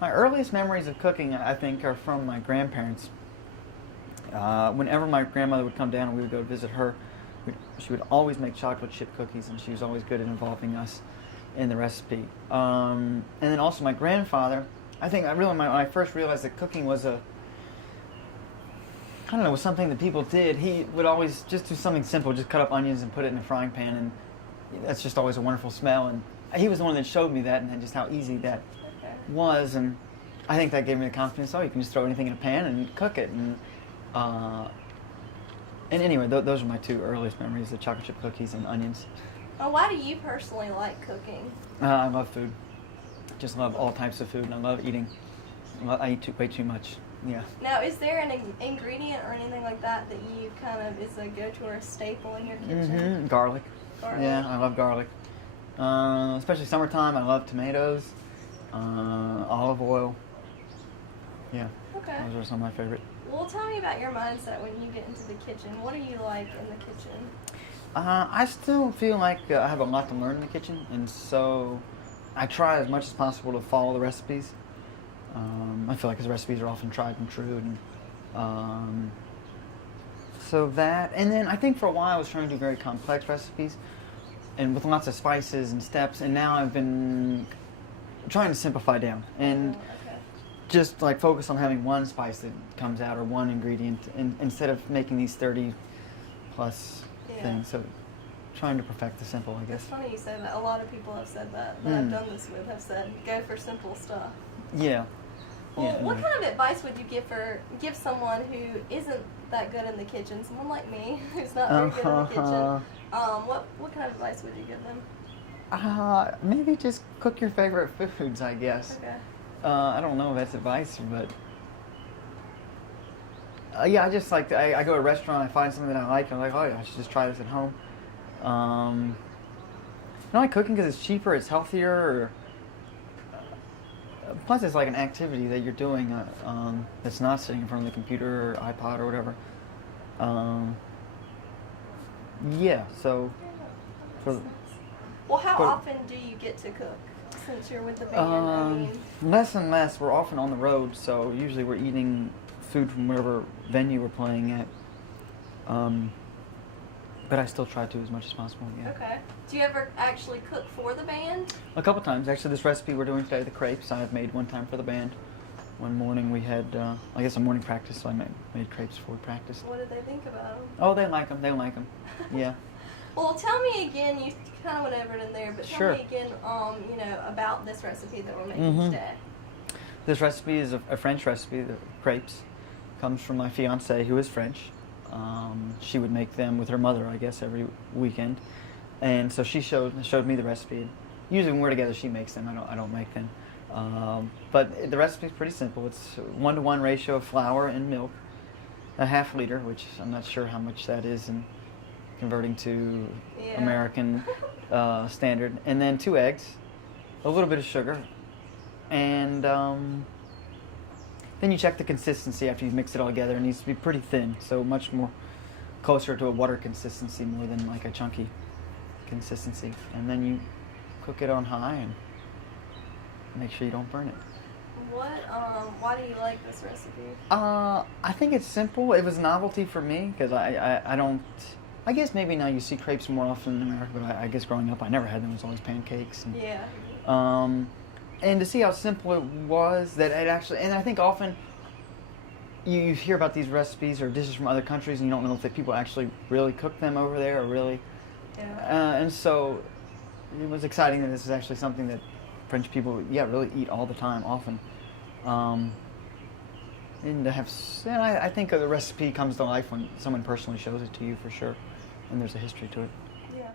My earliest memories of cooking, I think, are from my grandparents. Whenever my grandmother would come down and we would go visit her, she would always make chocolate chip cookies, and she was always good at involving us in the recipe. And then also my grandfather, I think when I first realized that cooking was was something that people did, he would always just do something simple, just cut up onions and put it in a frying pan, and that's just always a wonderful smell. And he was the one that showed me that, and just how easy that was, and I think that gave me the confidence, you can just throw anything in a pan and cook it. And anyway, those are my two earliest memories, the chocolate chip cookies and onions. Well, why do you personally like cooking? I love food. Just love all types of food, and I love eating. I eat way too much. Yeah. Now, is there an ingredient or anything like that you kind of is a go-to or a staple in your kitchen? Mm-hmm. Garlic. Yeah, I love garlic. Especially summertime, I love tomatoes, olive oil. Yeah. Okay. Those are some of my favorite. Well, tell me about your mindset when you get into the kitchen. What are you like in the kitchen? I still feel like I have a lot to learn in the kitchen, and so I try as much as possible to follow the recipes. I feel like his recipes are often tried and true, and so that. And then I think for a while I was trying to do very complex recipes, and with lots of spices and steps. And now I've been trying to simplify down and just like focus on having one spice that comes out or one ingredient, and instead of making these 30 plus things. So trying to perfect the simple, I guess. It's funny you say that. A lot of people have said that I've done this with have said go for simple stuff. Yeah. Well, what kind of advice would you give someone who isn't that good in the kitchen? Someone like me who's not very good in the kitchen. What kind of advice would you give them? Maybe just cook your favorite foods, I guess. Okay. I don't know if that's advice, but yeah, I just like I go to a restaurant, I find something that I like, and I'm like, oh yeah, I should just try this at home. I like cooking because it's cheaper, it's healthier. Plus, it's like an activity that you're doing that's not sitting in front of the computer or iPod or whatever. Yeah, so. Well, how often do you get to cook since you're with the band? Less and less. We're often on the road, so usually we're eating food from whatever venue we're playing at. But I still try to as much as possible. Yeah. Okay. Do you ever actually cook for the band? A couple times. Actually, this recipe we're doing today, the crepes, I've made one time for the band. One morning we had, I guess, a morning practice, so I made crepes for practice. What did they think about them? Oh, they like them. They like them. Yeah. Well, tell me again. You kind of went over it in there, but tell me again, about this recipe that we're making today. This recipe is a French recipe. The crepes comes from my fiancée, who is French. She would make them with her mother, I guess, every weekend, and so she showed me the recipe. Usually, when we're together, she makes them. I don't make them. But the recipe is pretty simple. It's 1-to-1 ratio of flour and milk, a half liter, which I'm not sure how much that is in converting to American standard, and then 2 eggs, a little bit of sugar, and then you check the consistency after you mix it all together. It needs to be pretty thin, so much more closer to a water consistency more than like a chunky consistency. And then you cook it on high and make sure you don't burn it. Why do you like this recipe? I think it's simple. It was novelty for me because I don't. I guess maybe now you see crepes more often in America, but I guess growing up I never had them. It was always pancakes. And, and to see how simple it was, that it actually, and I think often you hear about these recipes or dishes from other countries and you don't know if the people actually really cook them over there or really. And so it was exciting that this is actually something that French people, really eat all the time, often. And to have, and I think the recipe comes to life when someone personally shows it to you, for sure, and there's a history to it. Yeah.